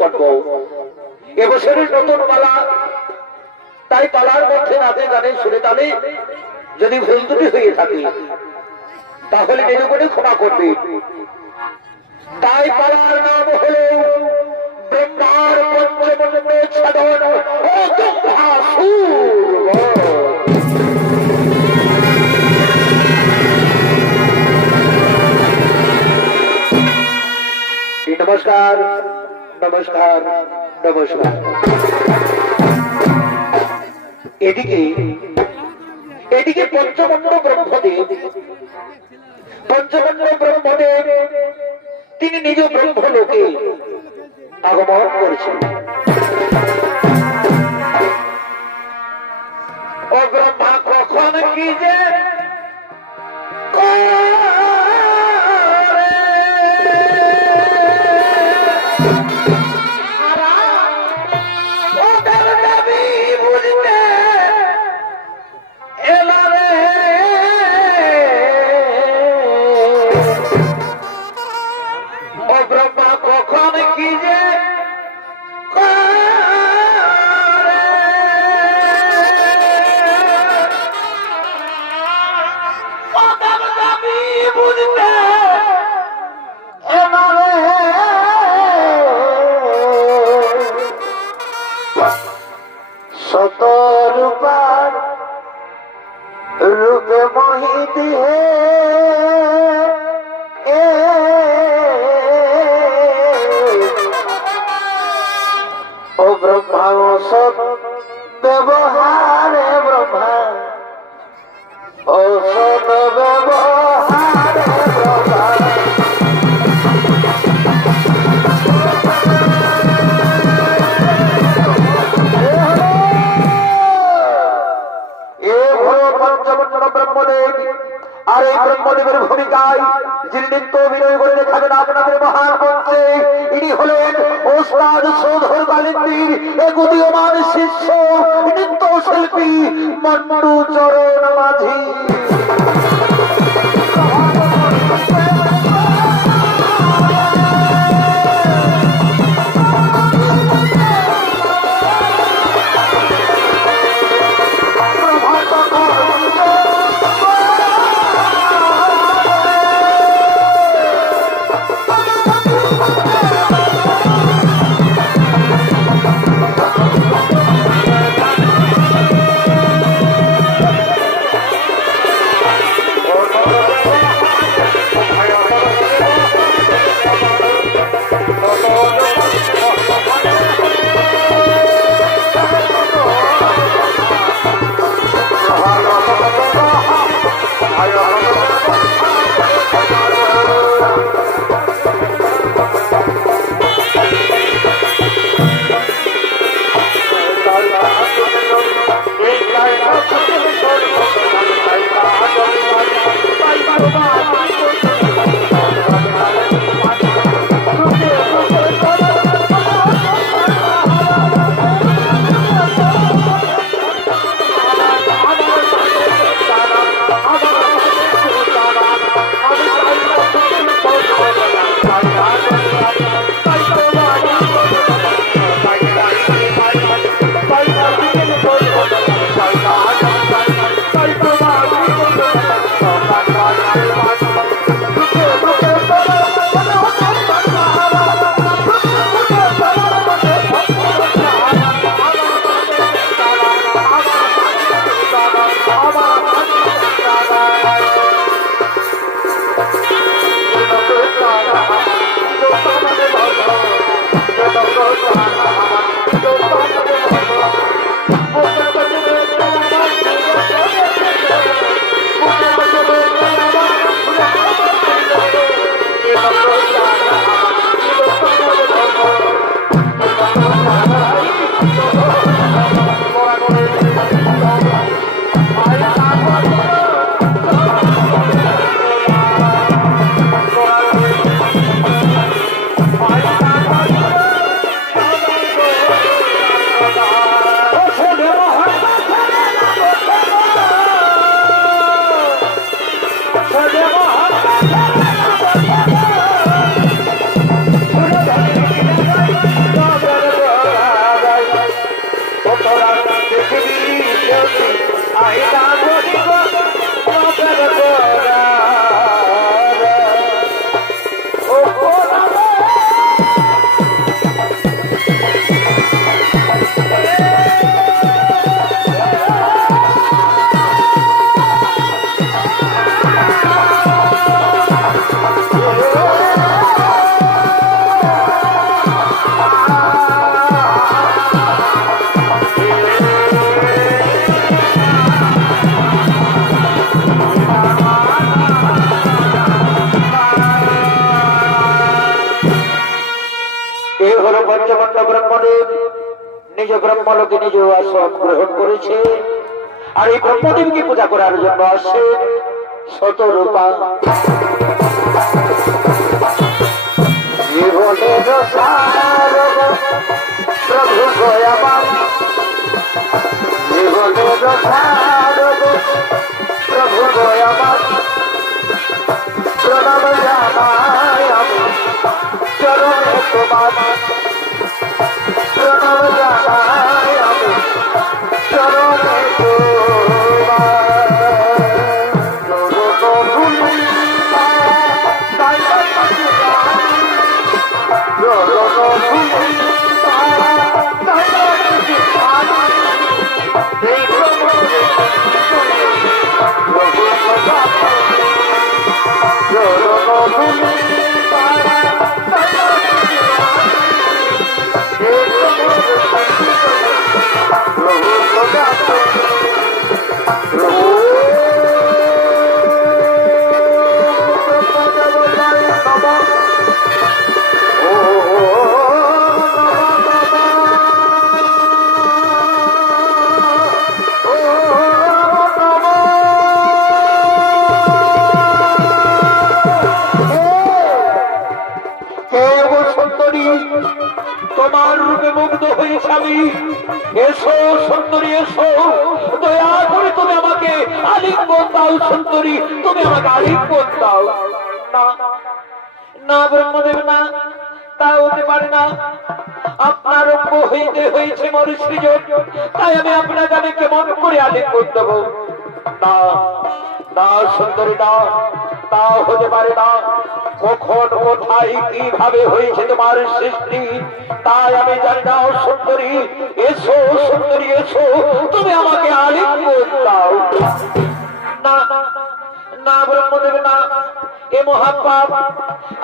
করব এবছরের নতুন পালা, তাই পালার মধ্যে নাচে গানে সুরে তালে যদি ভুল ত্রুটি হয়ে থাকে তাহলে নিরূপণে ক্ষমা করবে। তাই পালার নাম হলো ব্রহ্মার পঞ্চমন্ড সাধন ও দুঃখাসুর। নমস্কার নমস্কার নমস্কার। এদিকে এদিকে পঞ্চমন্ড ব্রহ্মদেব, পঞ্চমন্ড ব্রহ্মদেব তিনি নিজ ব্রহ্মলোকে আগমন করেছেন। ও ব্রহ্মা কখন কি যে शतरूपार रूप मोहित है ओ ब्रह्मा सब व्यवहार ब्रह्मा ओ सब व्यवहार ब्रह्मा ব্রহ্মদেব। আর এই ব্রহ্মদেবের ভূমিকায় যিনি নৃত্য অভিনয় করে দেখাবেন আপনাদের মহান মঞ্চে, ইনি হলেন ওস্তাদ সৌধর কালিন্দির এক উদীয়মান শিষ্য নৃত্য শিল্পী মন্টু চরণ মাঝি। পঞ্চমণ্ড ব্রহ্মদেব নিজ ব্রহ্মলোকে নিজ আসন গ্রহণ করেছে, আর এই ব্রহ্মদেবকে পূজা করার জন্য আসে শতরূপা। জীবনের সার প্রভু দয়াবান, জীবনের সার প্রভু দয়াবান, প্রণাম জানাই আমি চরণে তোমার, প্রণাম জানাই আমি চরণে তোমার। চরণ ধুলি তাই তোমার রূপে মুগ্ধ হয়েছে আমি। এসো সুন্দরী এসো, দয়া করে তুমি আমাকে আলিঙ্গন দাও সুন্দরী, তুমি আমাকে আলিঙ্গন দাও। না না ব্রহ্মদেব না, তা হতে পারে না। আপনার অঙ্গ হইতে হয়েছে মোর সৃজন, তাই আমি আপনাকে আমি কেমন করে আলিঙ্গন দেব? না না সুন্দরী না, তা হতে পারে না। কখন কোথায় কিভাবে হয়েছে তোমার সৃষ্টি তাই আমি জানি না। সুন্দরী এসো, সুন্দরী এসো, তুমি আমাকে আলিঙ্গন দাও। না না ব্রহ্মদেব না, এ মহাপাপ,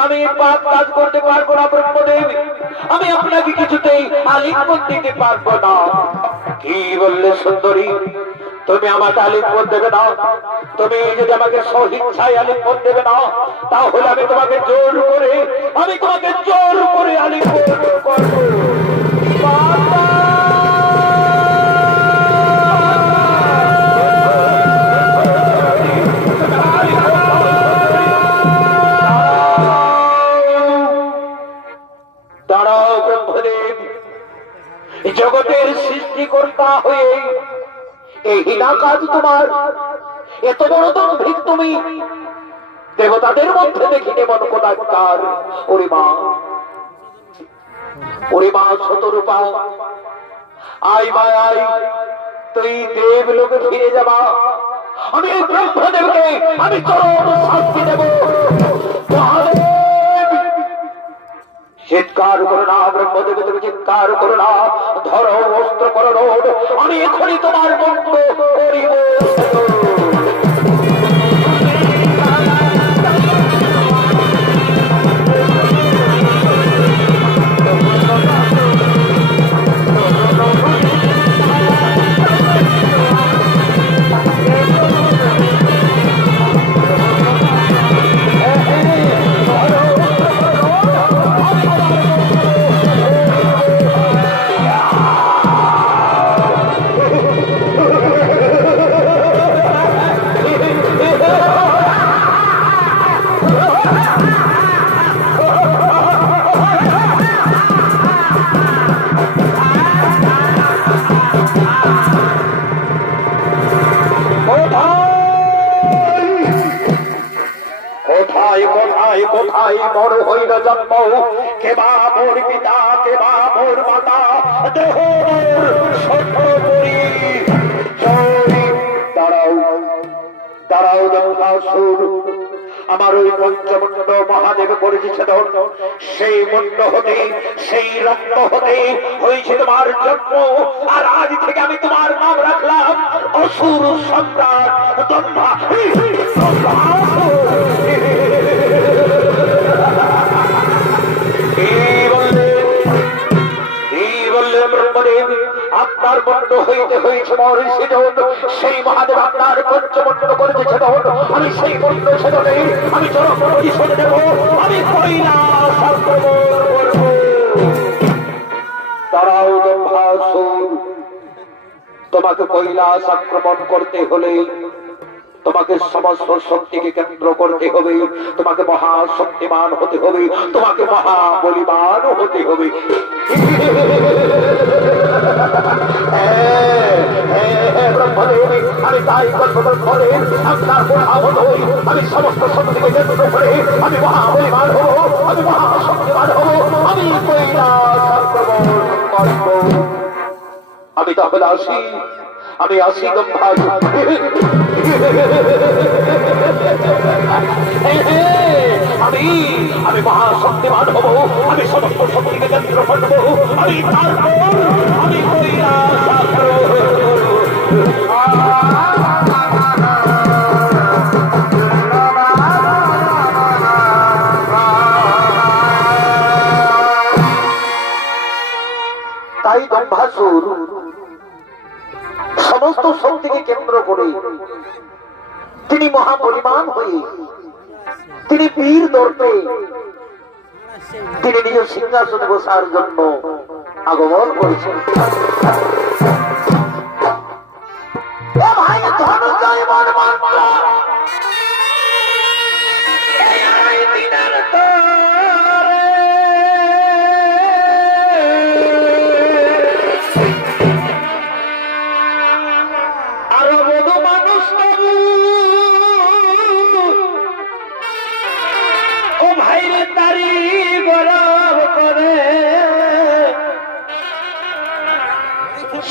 আমি পাপ কাজ করতে পারবো না ব্রহ্মদেব, আমি আপনাকে কিছুতেই আলিঙ্গন দিতে পারবো না। কি বললে সুন্দরী? তুমি আমাকে আলিঙ্গন দেবে না? তুমি যদি আমাকে সহিংসায় আলিঙ্গন দেবে না, তাহলে আমি তোমাকে জোর করে আলিঙ্গন করবো। দাঁড়াও ব্রহ্মদেব, জগতের সৃষ্টিকর্তা হয়ে এই হীনা কাজ তোমার, এত বড় দম্ভিক তুমি, দেবতাদের মধ্যে দেখিনি মন কোদার। ওরে মা শতরূপা, আয় মা আয়, তুই দেব লোকে ফিরে যাবা, আমি এই ব্রহ্মদেবকে আমি চরম শাস্তি দেব। চিৎকার করো না ব্রহ্মদেব, তুমি চিৎকার করো না, ধরো অস্ত্র করো রোধ, আমি এখনই তোমার মন্ত্র করিব। কোথায় মোর হইল জন্ম, কেবা মোর পিতা, কেবা মোর মাতা, দেহ দাঁড়াও দাঁড়াও দক্ষাসুর, আমার ওই পঞ্চমুণ্ড মহাদেব করেছে ছেদন, সেই মুণ্ড হতে সেই রক্ত হতে হয়েছে তোমার জন্ম, আর আজ থেকে আমি তোমার নাম রাখলাম অসুর সম্রাট ব্রহ্মদেব। আপনার মন্ড হইতে হয়েছে মোর সৃজন, সেই মহাদেব আপনার পঞ্চমন্ড করেছে ছেদন, আমি সেই মন্ড ছেদনে আমি চরম প্রতিশোধ দেব, আমি কৈলাস আক্রমণ করব। তোমাকে কৈলাস আক্রমণ করতে হলে তোমাকে সমস্ত শক্তিকে কেন্দ্র করতে হবে, তোমাকে মহাশক্তিমান হতে হবে, তোমাকে মহাবলিমান হতে হবে। আমি তাই করে আপনার মহাবল হই, আমি সমস্ত শক্তিকে কেন্দ্র করে আমি মহাবলিমান হব, আমি মহাশক্তিমান হব, আমি কৈলাস আক্রমণ করব। আমি তাহলে আসি, আমি আসি দম্ভাস। আমি মহাশক্তিমান হব, আমি সমস্ত শক্তিকে কেন্দ্র করব, আমি তারপর আমি কৈলাস আক্রমণ তাই দম্ভাসুর সমস্ত শক্তিকে কেন্দ্র করে তিনি মহাপরিমাণ হয়ে তিনি বীর দর্পে তিনি নিজ সিংহাসনে বসার জন্য আগমন করেছেন।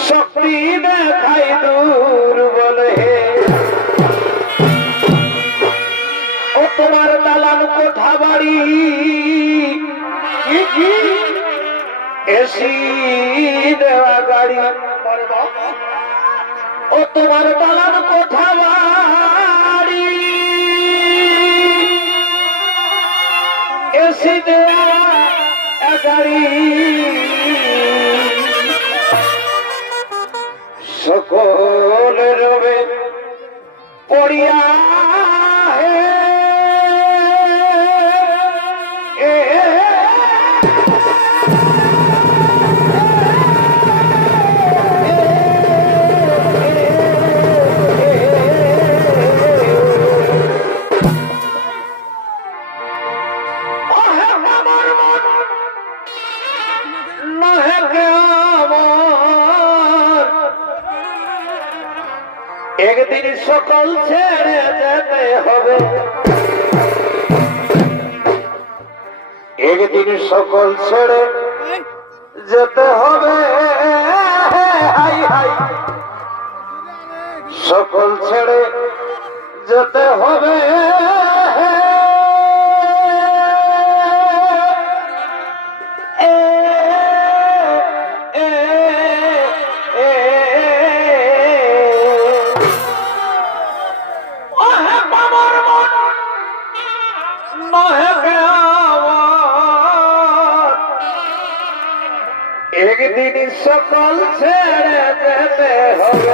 শক্তি দেখাই দূর বলে ও তোমার দালান কোঠা বাড়ি এসি দেওয়া গাড়ি, ও তোমার দালান কোঠা বাড়ি এসি দেওয়া গাড়ি সকল রবে পড়িয়া একদিন সকল ছেড়ে যেতে হবে, একদিন সকল ছেড়ে যেতে হবে, সকল ছেড়ে যেতে হবে। একদিন সকল ছেড়ে যেতে হবে,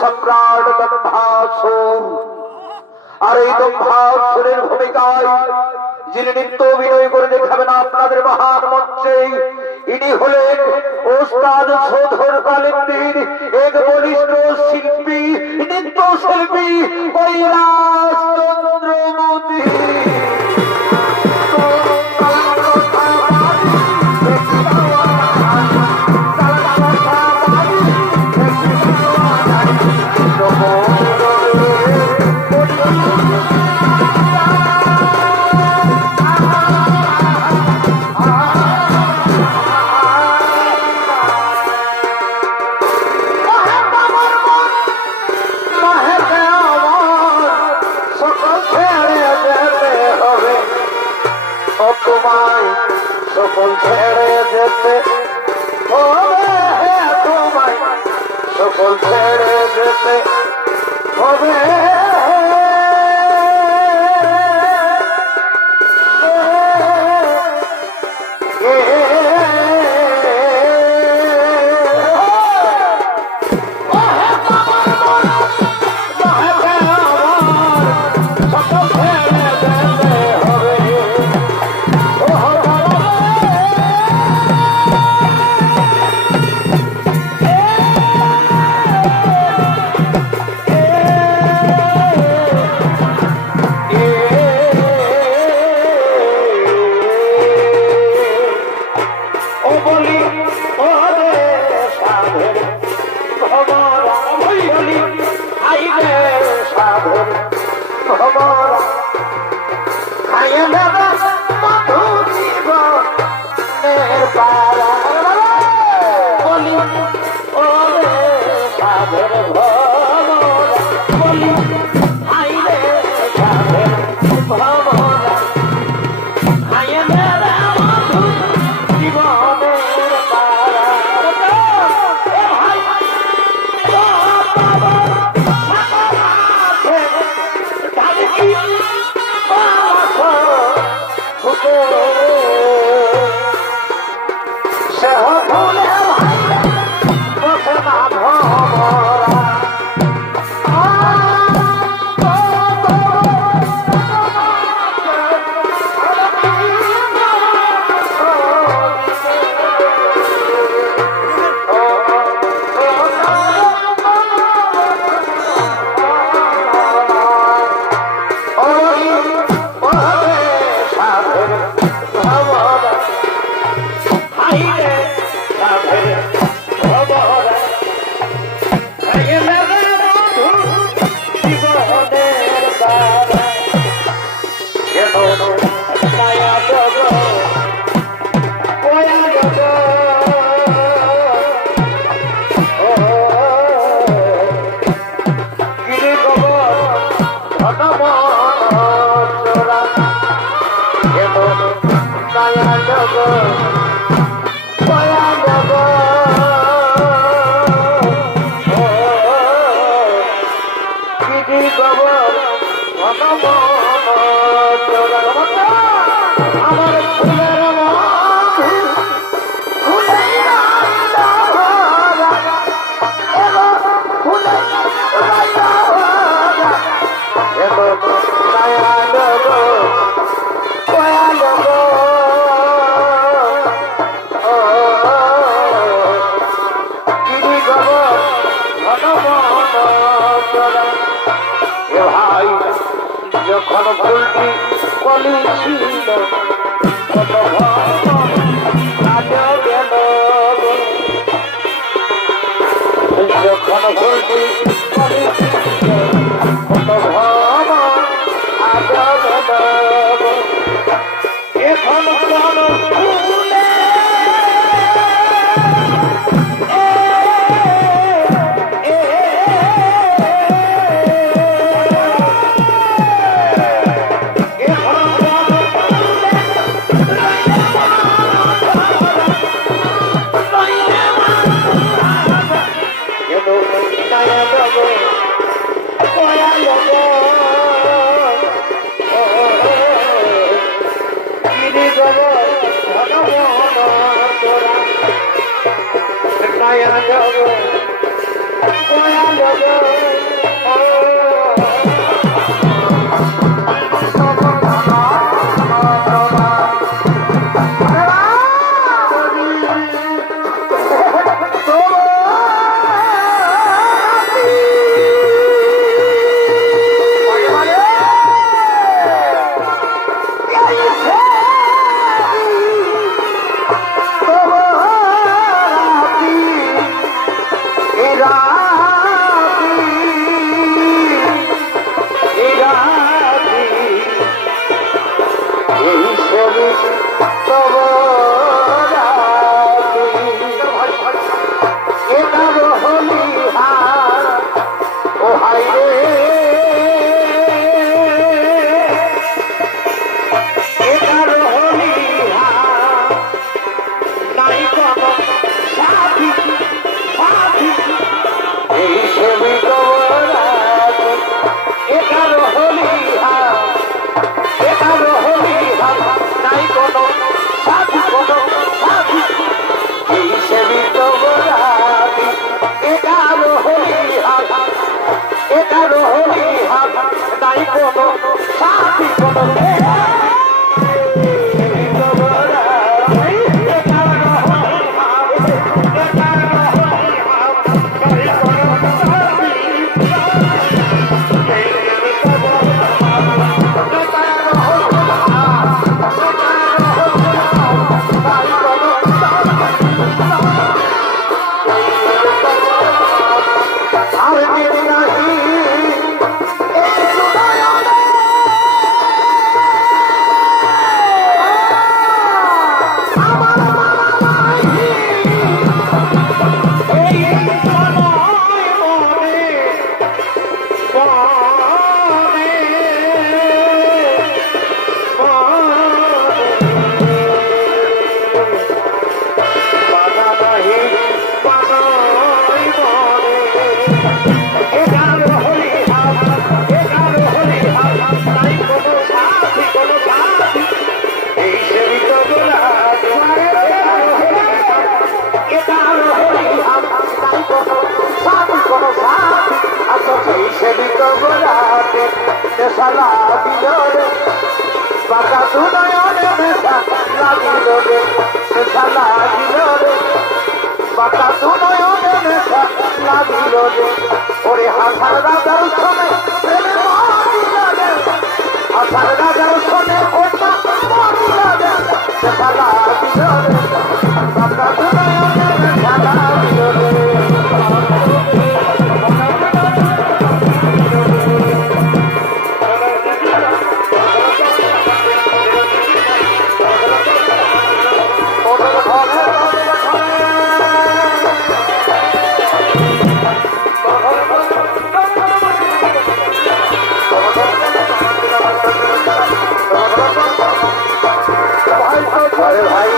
সম্রাট দম্ভাসুর। আর এই দম্ভাসুরের ভূমিকায় যিনি নৃত্য অভিনয় করে দেখাবেন আপনাদের মহান মঞ্চে, ইনি হলেন ওস্তাদ সৌধর কালিন্দির এক বলিষ্ঠ শিল্পী, নৃত্য শিল্পী কৈলাস চন্দ্র মোদী। সকল ছেড়ে যেতে হবে, তোমায় সকল ছেড়ে যেতে হবে। ওরে সাধের ভবরা বলি আইবে সাধের ভবরা খাইয়ে দেবে মধু জীবনের পারা বলি ওরে সাধের ভবরা বলি আইবে সাধের ভবরা খাইয়ে দেবে মধু জীবনের পারা এ ভাই তো বাবা সাকারাতে ঢালকি সহ ভুলে বসে না ভরা যখন ফুলটি কলি ছিল কত গেল যখন ফুলটি কলি ছিল কত গেল এখন কোন ফুলে বাতা দুনয়নে নেশা লাগিল রে ওরে হাসার রাজার শোনে প্রেমে মরিল রে হাসার রাজার শোনে ওটা মরিল রে নেশা লাগিল রে বাতা দুনয়নে নেশা লাগিল রে अरे भाई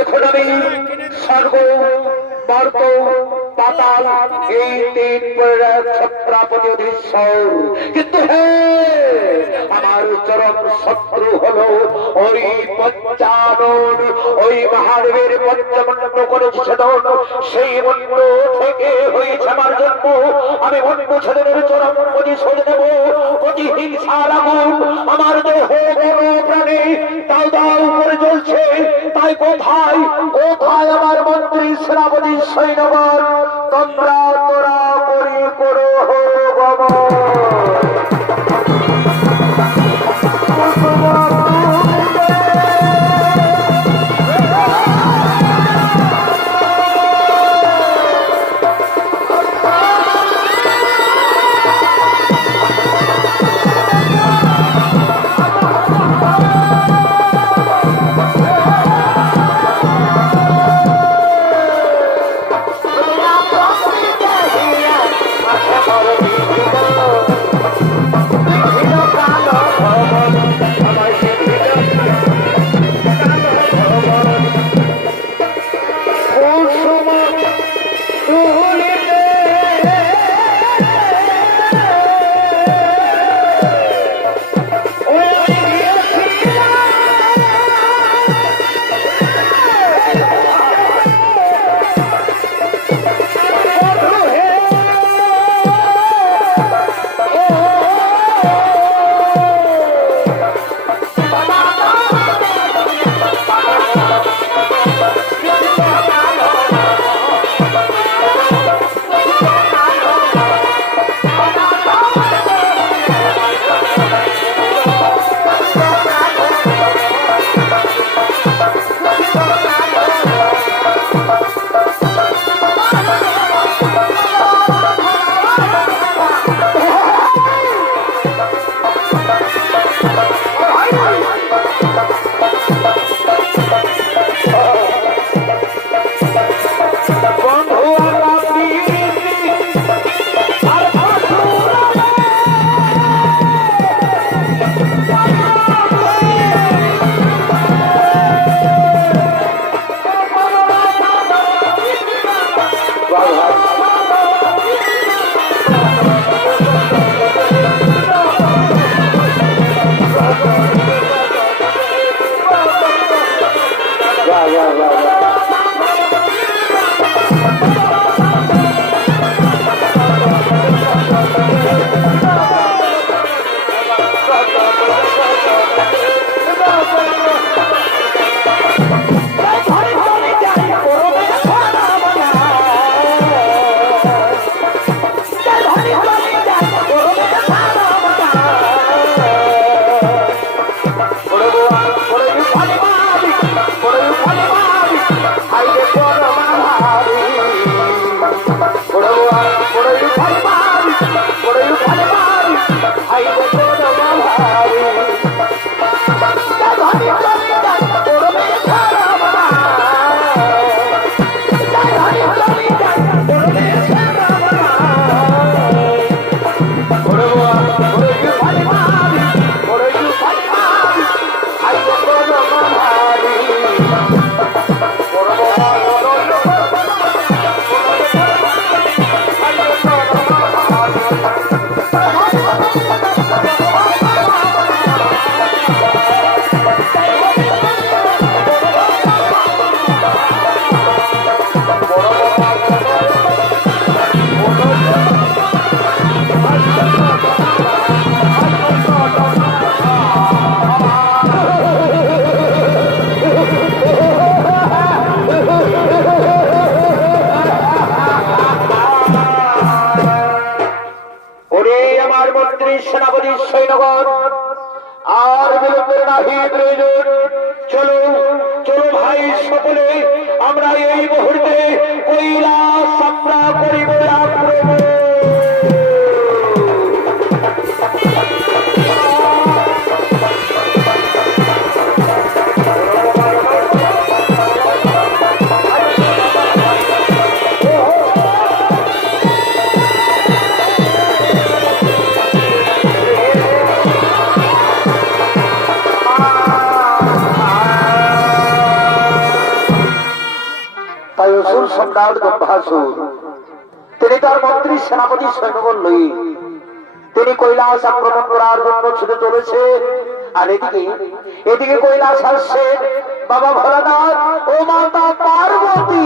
এখন আমি স্বর্গ মর্ত পাতাল এই তিন ছত্রাপতি অধীশ্বর, কিন্তু আমার চরম শত্রু হলো ওই পঞ্চানন, ওই মহাদেবের পঞ্চমন্ড করেছে ছেদন, সেই মন্ড থেকে হয়েছে আমার জন্ম। আমি মন্ড ছেদনের চরম প্রতিশোধ নেব, প্রতি হিংসার আগুন আমার দেহ প্রাণে দাও দাও করে জ্বলছে। তাই কোথায় কোথায় আমার মন্ত্রী সেনাপতি সৈন্যগণ, তোমরা তোরা করি করো গমন। Yeah. সেনাপতি সৈন্যগণ আর বিলম্বের নাহি প্রয়োজন। চলো চলো ভাই সকলে, আমরা এই মুহূর্তে কৈলাস যাত্রা করিব। তাই অসুর সম্রাট গম্ভাসুর তিনি তার মন্ত্রী সেনাপতি সৈন্যগণ লই তিনি কৈলাস আক্রমণ করার জন্য ছুটে চলেছে। আর এদিকে কৈলাস আসছে বাবা ভোলানাথ ও মাতা পার্বতী।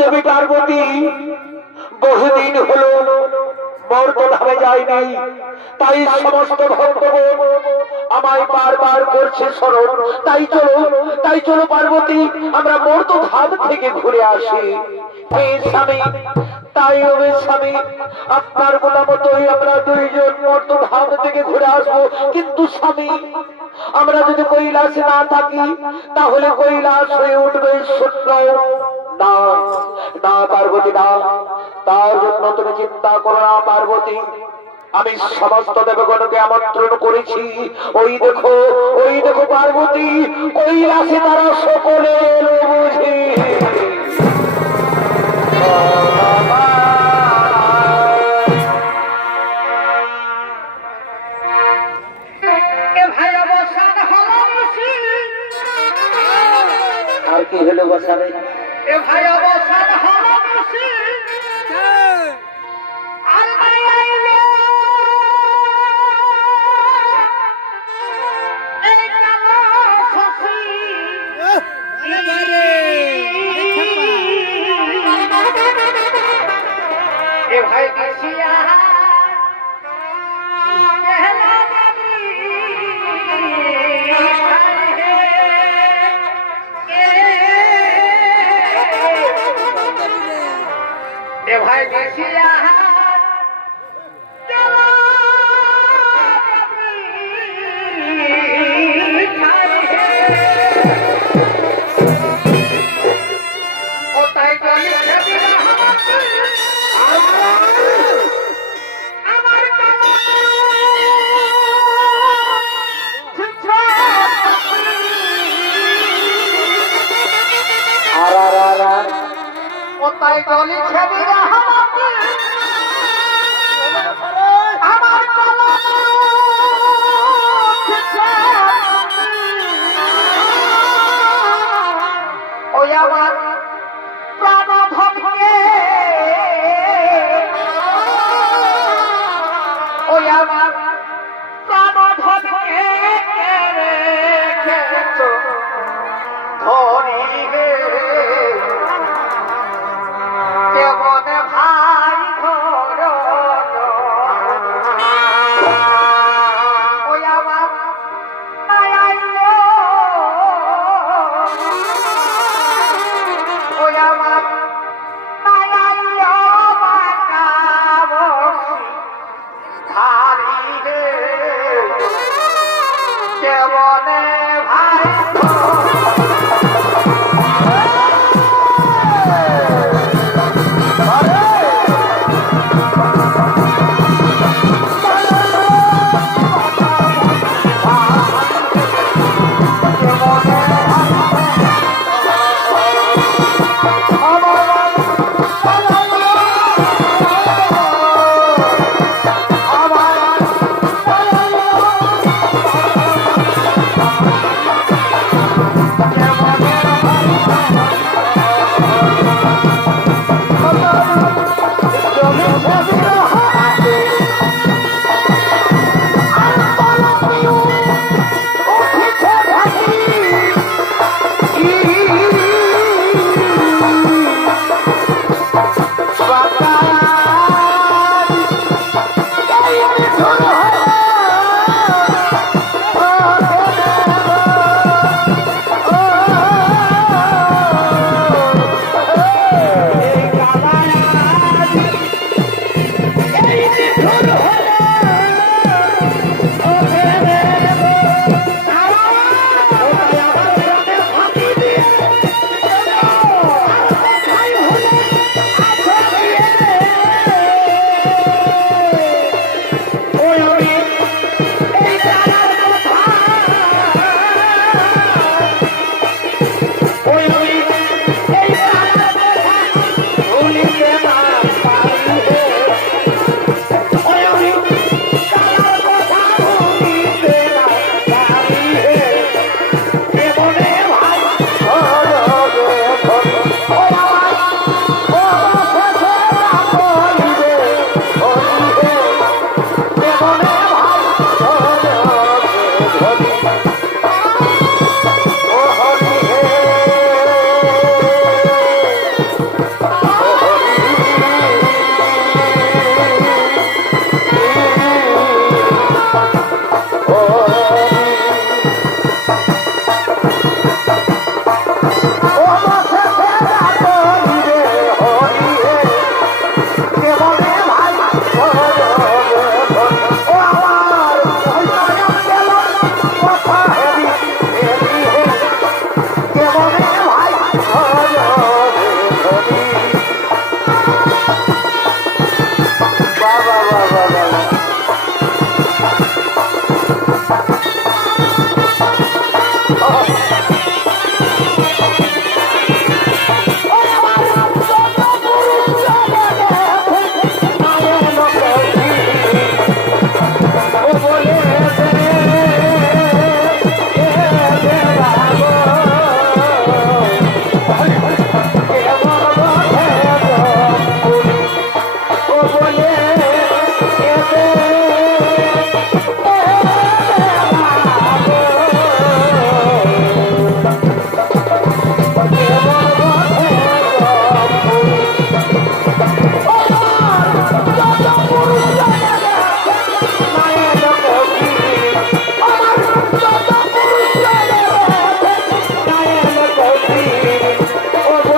দেবী পার্বতী বহুদিন হলো মর্তধামে যায়নি, তাই সমস্ত ভক্তগণ আমায় বারবার করছে স্মরণ। তাই চলো পার্বতী, আমরা মর্তধাম থেকে ঘুরে আসি। হে স্বামী, তাই হবে স্বামী, আপনার কথা মতোই আমরা দুইজন মর্তধাম থেকে ঘুরে আসবো। কিন্তু স্বামী, আমরা যদি কৈলাসে না থাকি তাহলে কৈলাস হয়ে উঠবে শূন্য। না না পার্বতী না, তার জন্য তুমি চিন্তা করো না পার্বতী। আমি সমস্ত দেবগণকে আমন্ত্রণ করেছি। ওই দেখো পার্বতী, কৈলাসে তারা সকলে এলো বুঝি। ভাই অবসান হলো খুশি আর ভাই আইলো এই কালো খুশি এ ভাই দেশিয়া कहला देवी ए भाई देसिया चला देवी ओ ताई चली छबी আমার কালো কোথায় গলি ছবি আমার ওই আমার প্রাণ ভক্তে ওই আমার প্রাণ ভক্তে ধরি হে কেমন ভাই ঘর ওই আমার আইলো ওই আমার আইলো বাঁকা বসি ধারি হে কেমন ভাই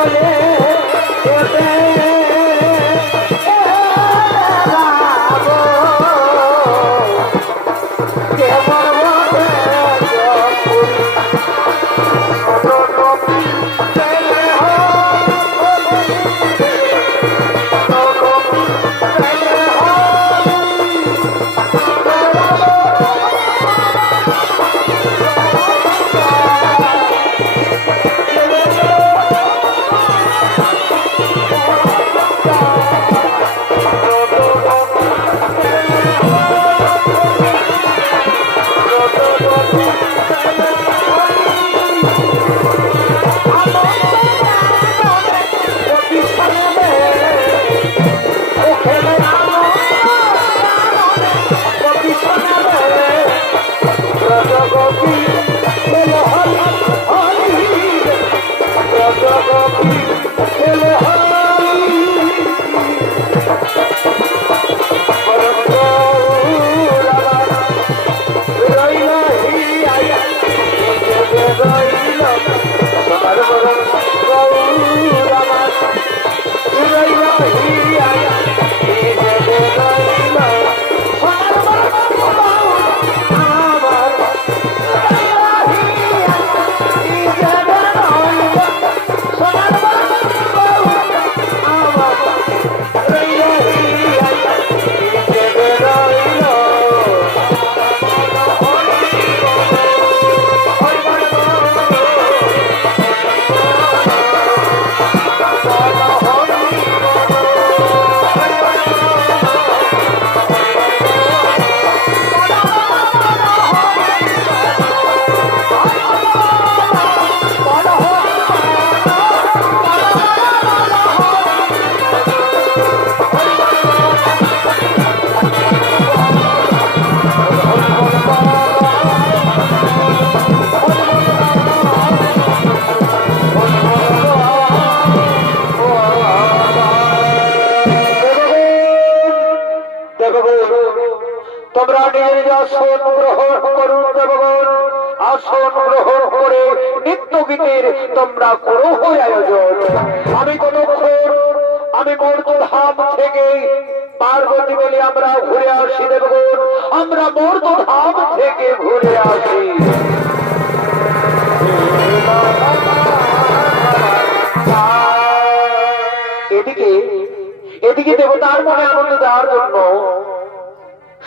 চলে যেতে তোমরা নিজের আসন গ্রহণ করুন দেবগণ। আসন গ্রহণ করে নিত্য গীতের তোমরা করো আয়োজন। আমি কতক্ষণ আমি মর্তধাম থেকে পার্বতী বলে আমরা ঘুরে আসি দেবগণ। আমরা মর্তধাম থেকে ঘুরে আসি। এদিকে এদিকে দেবতার মনে আনন্দ দেওয়ার জন্য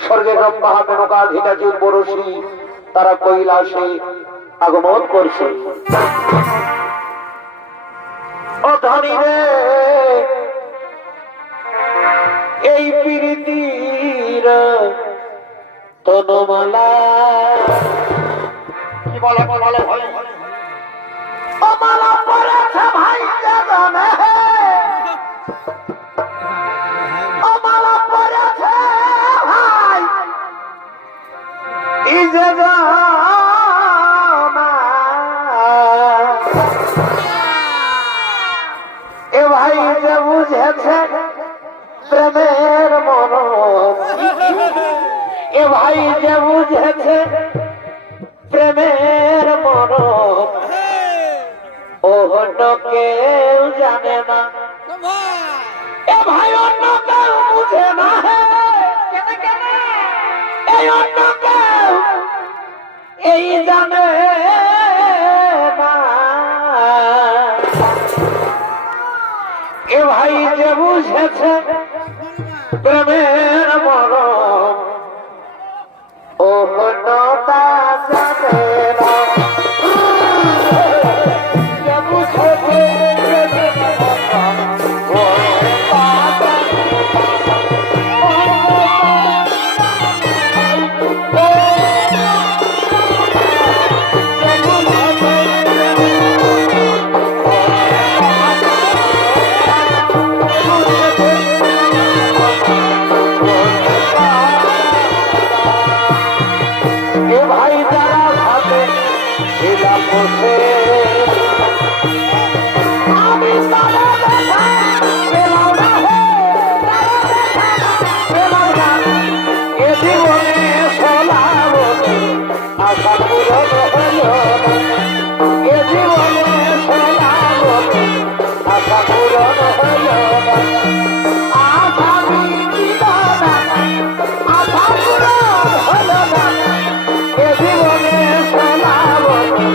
স্বর্গে ব্রহ্মা মেনকাধিকারীর বরশী তারা কৈলাসে আগমন করছে। ও ধনী রে, এই প্রীতির তনমালা কি বলে বলে বলে ও মালা পড়েছে ভাই জানে, ও মালা পড়েছে ভাই ইজে জানা, এ ভাই যে বুঝেছে প্রেমের মন, এ ভাই যে বুঝেছে প্রেমের মন, ও অন্য কেউ জানে না। এ ভাই অন্য কেউ বুঝে না, এই অন্য কেউ এই জানে না। এ ভাই যে বুঝেছে প্রেমের মরম, ও নটা জানে না। যে বুঝেছে প্রেমের মরম, ও নটা জানে না। পূরণ হইল না আশা মিটিল না আশা পূরণ হইল না এ জীবনে সোনা বদন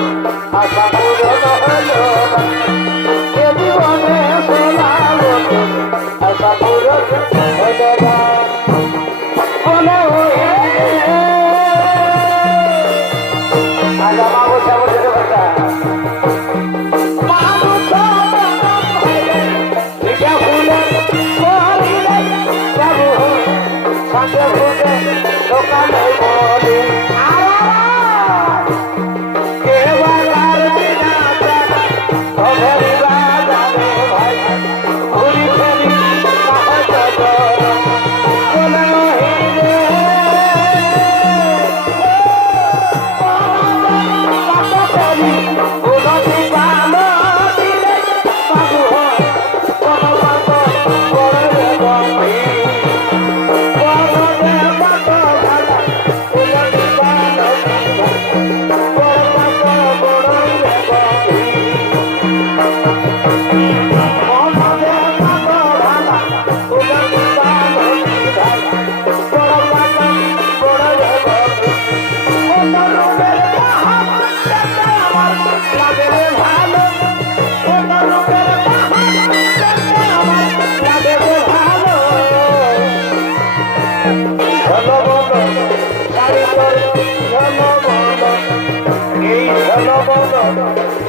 আশা পূরণ হইল না এ জীবনে সোনা বদন আশা পূরণ হইল না বলে আজ আমার বসে বসে কথা দোকানে বলে কেবালার দিনা তবে বাজারে ভাই ঘুরি ফেরি সাহায্য বলে হিরে উন্নতি পালো দিলে বাবু হয় কোন পাত করে গম্ভীর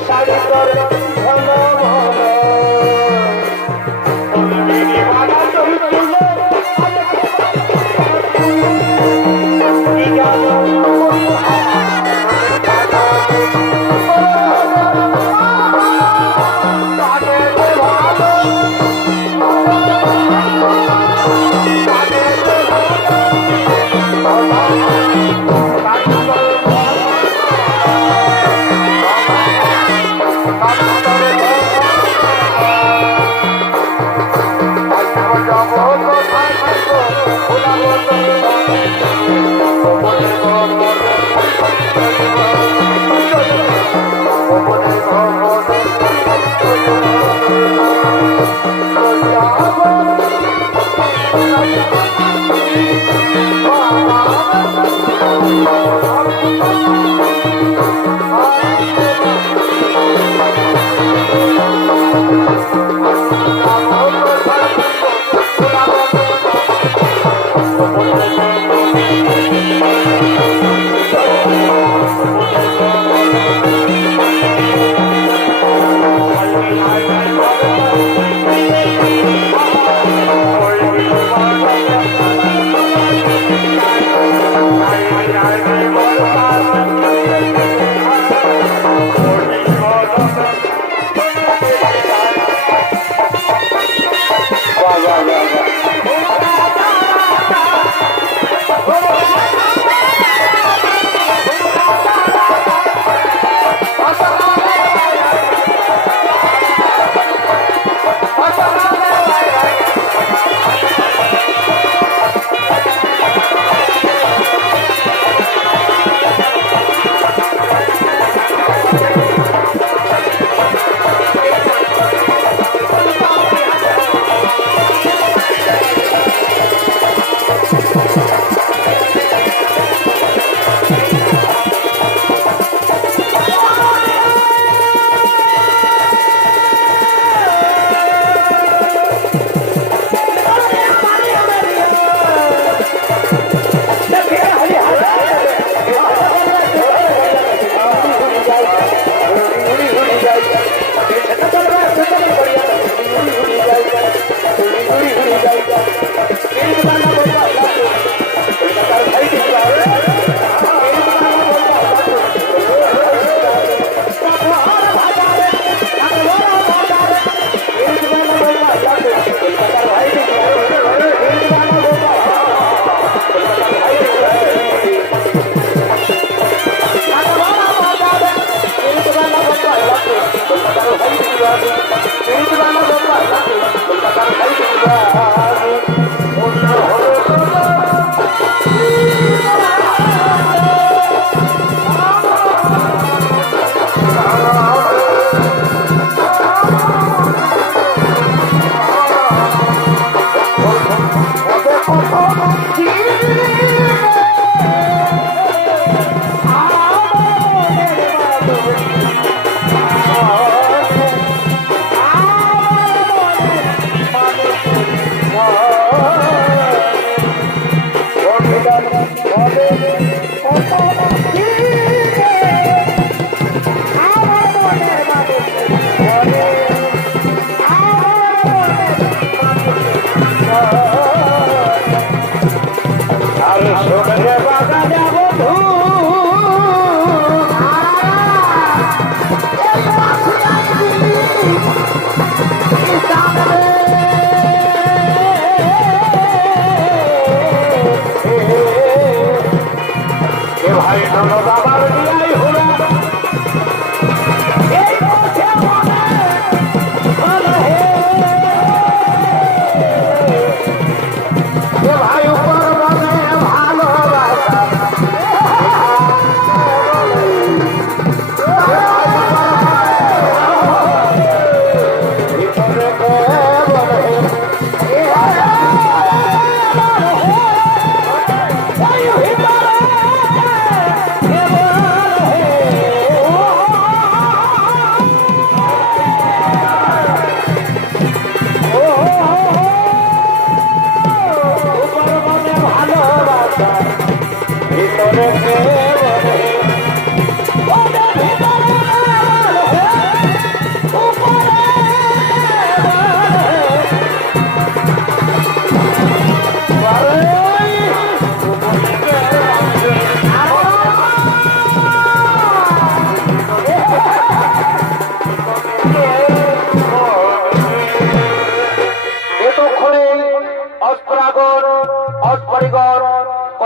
শাড়ি করে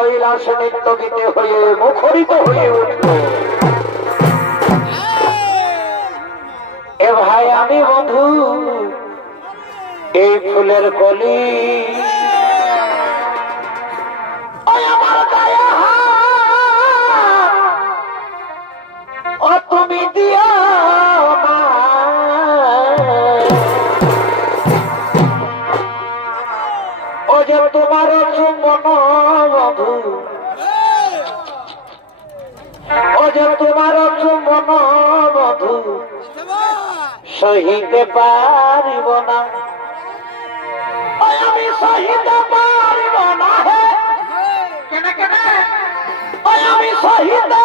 কৈলাস নৃত্য গীতে হয়ে মুখরিত হয়ে উঠল। এ ভাই আমি বন্ধু এই ফুলের কলি আমার গায়ে ও তুমি দিয়া ও যে তোমার চুম্বন বধু ও যে তোমার চুম্বন বধু সহিতে পারিব না আমি সহিতে পারিব না হে কেন কেন আমি সহিতে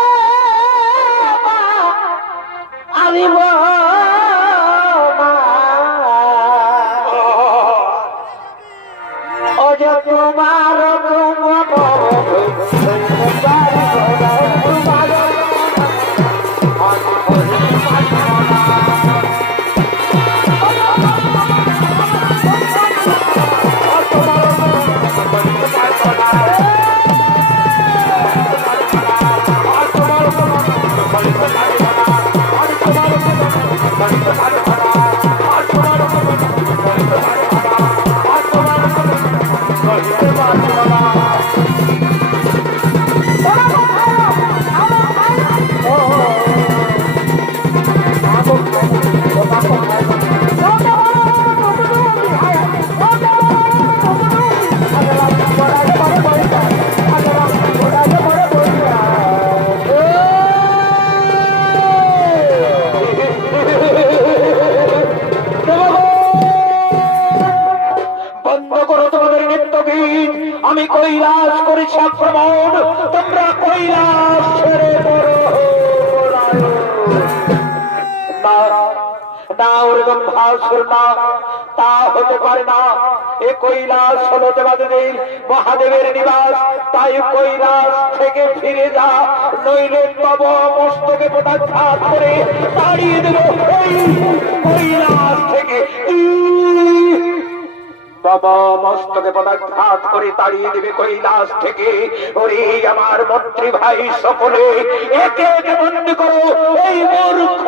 পারিব ও যে তোমার আমি কৈলাস করেছি আক্রমণ তোমরা কৈলাস ছেড়ে না ওরকম ভাসুর না তা হতে পারে না এ কৈলাস হলো দেবাদেবীর মহাদেবের নিবাস তাই কৈলাস থেকে ফিরে যা নইলে তব মস্তকে প্রত্যাঘাত করে তাড়িয়ে দেব কৈলাস থেকে বাবা মস্তকে পদাঘাত করে তাড়িয়ে দেবে কৈলাস থেকে ওরে আমার মন্ত্রী ভাই সকলে একে একে বন্দি করো এই মূর্খ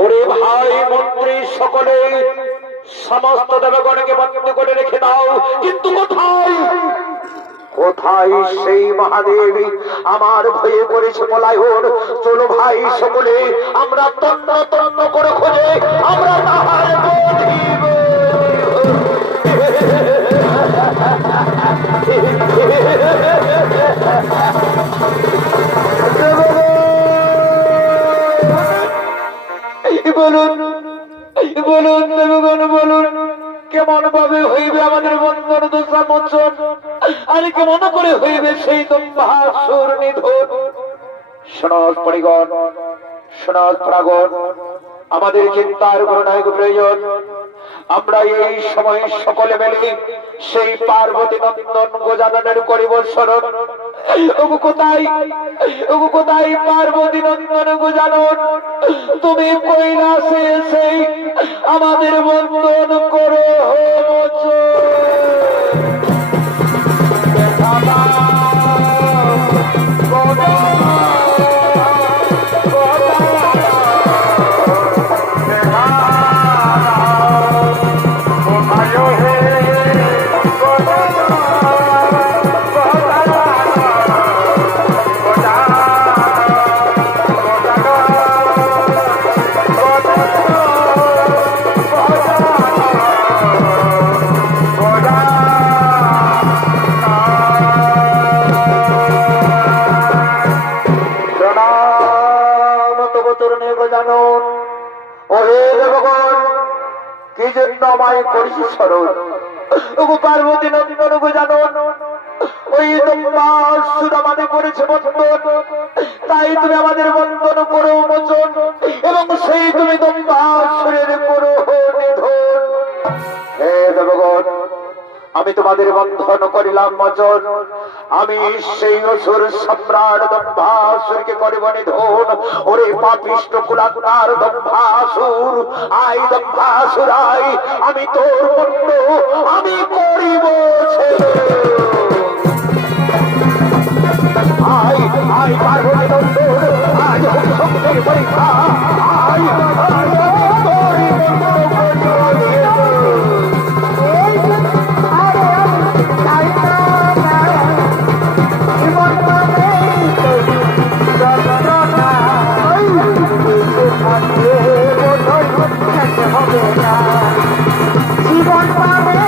ওরে ভাই মন্ত্রী সকলে সমস্ত দেবগণকে বন্দী করে রেখে দাও কিন্তু কোথায় কোথায় সেই মহাদেব আমার ভয়ে করেছে পলায়ন চলো ভাই সকলে আমরা তন্ন তন্ন করে খোঁজে আমরা তাহার বধিব বলুন বলুন দেবগণ বলুন কেমন ভাবে হইবে আমাদের বন্ধন দশা মোচন আর কি মনে করে হইবে সেই দম্ভাসুর নিধন। সনদ পরিগণ, সনদ প্রাগণ, আমাদের চিন্তার কোনো নাই প্রয়োজন। আমরা এই সময় সকলে মিলে সেই পার্বতী নন্দন গজাননের করিব স্মরণ। ওগো কোথায়, ওগো কোথায় পার্বতী নন্দন গজানন? তুমি কৈলাসে এসে আমাদের বন্ধন করো হে গজানন। ওহে দেবগণ, কি জন্য আমায় করিস স্মরণ? ওগো পার্বতী নন্দন গজানন, ওই দম্ভাসুর আমাদের করেছে বন্ধন, তাই তুমি আমাদের বন্ধন করো মোচন, এবং সেই তুমি দম্ভাসুরের করো নিধন। হে দেবগণ, আমি তোমাদের বন্ধন করিলাম মোচন, আমি সেই অসুর সম্রাট দম্ভাসুরকে করিব নিধন। ওরে পাপিষ্ঠ কুলাঙ্গার দম্ভাসুর, আই দম্ভাসুর আই, আমি তোর বন্ধ আমি করিব ছেলে। আই আই পার্বতী নন্দন, আজ শক্তির পরীক্ষা, আই আই করিব হবে না জীবন পাবে।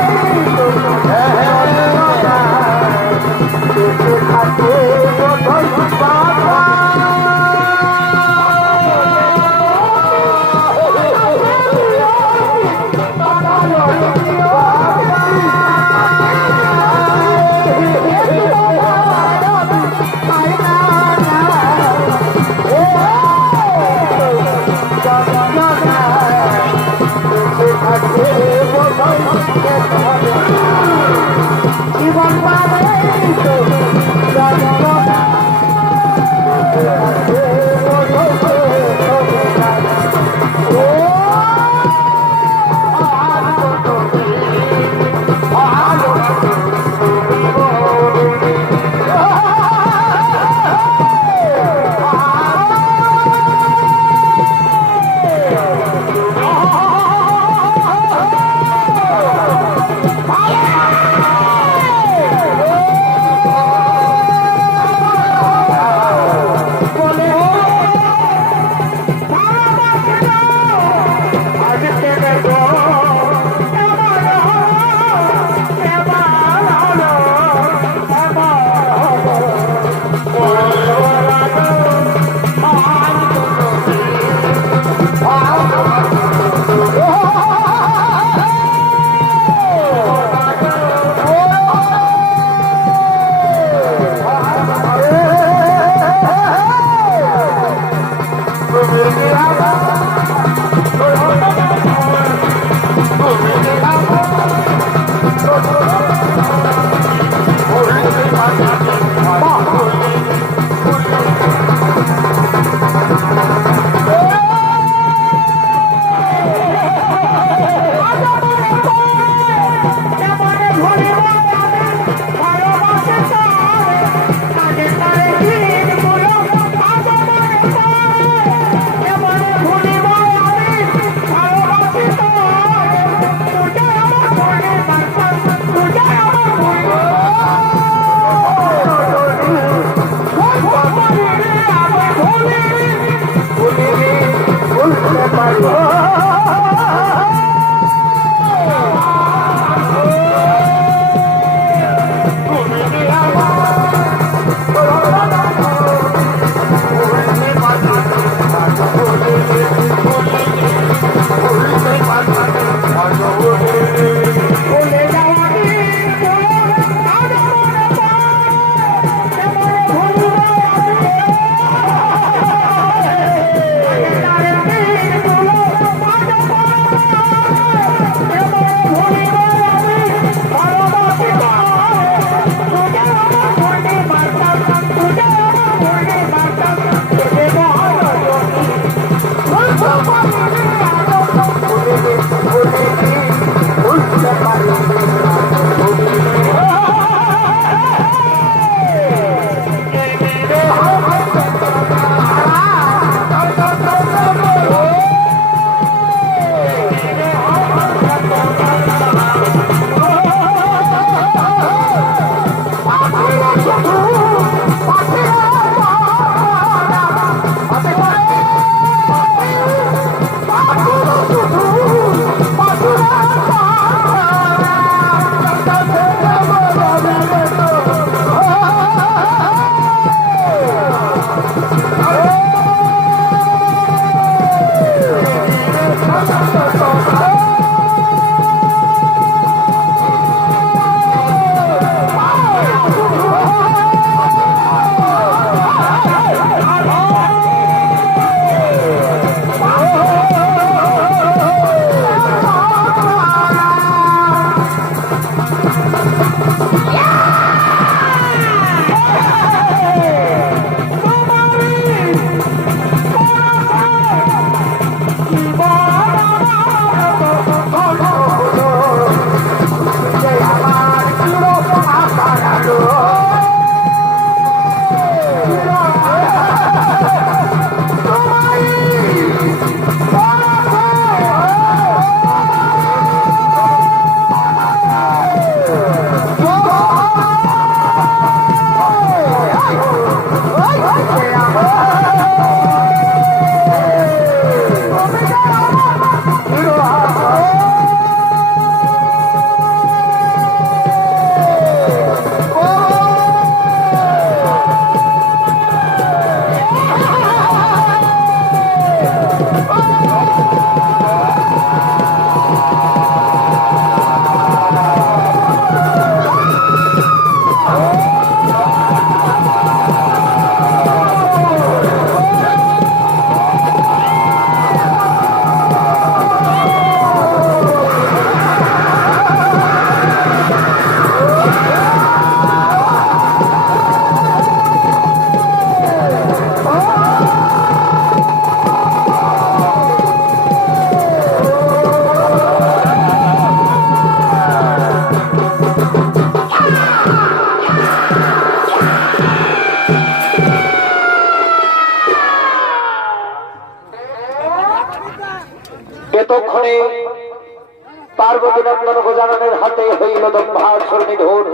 পার্বতী নন্দন গজাননের হাতে হইল দম্ভাসুর নিধন।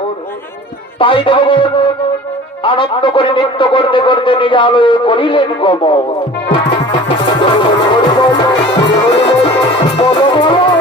তাই দেবগণ আনন্দ করে নৃত্য করতে করতে নিজে আলোয় করিলেন গমন। বলো বলো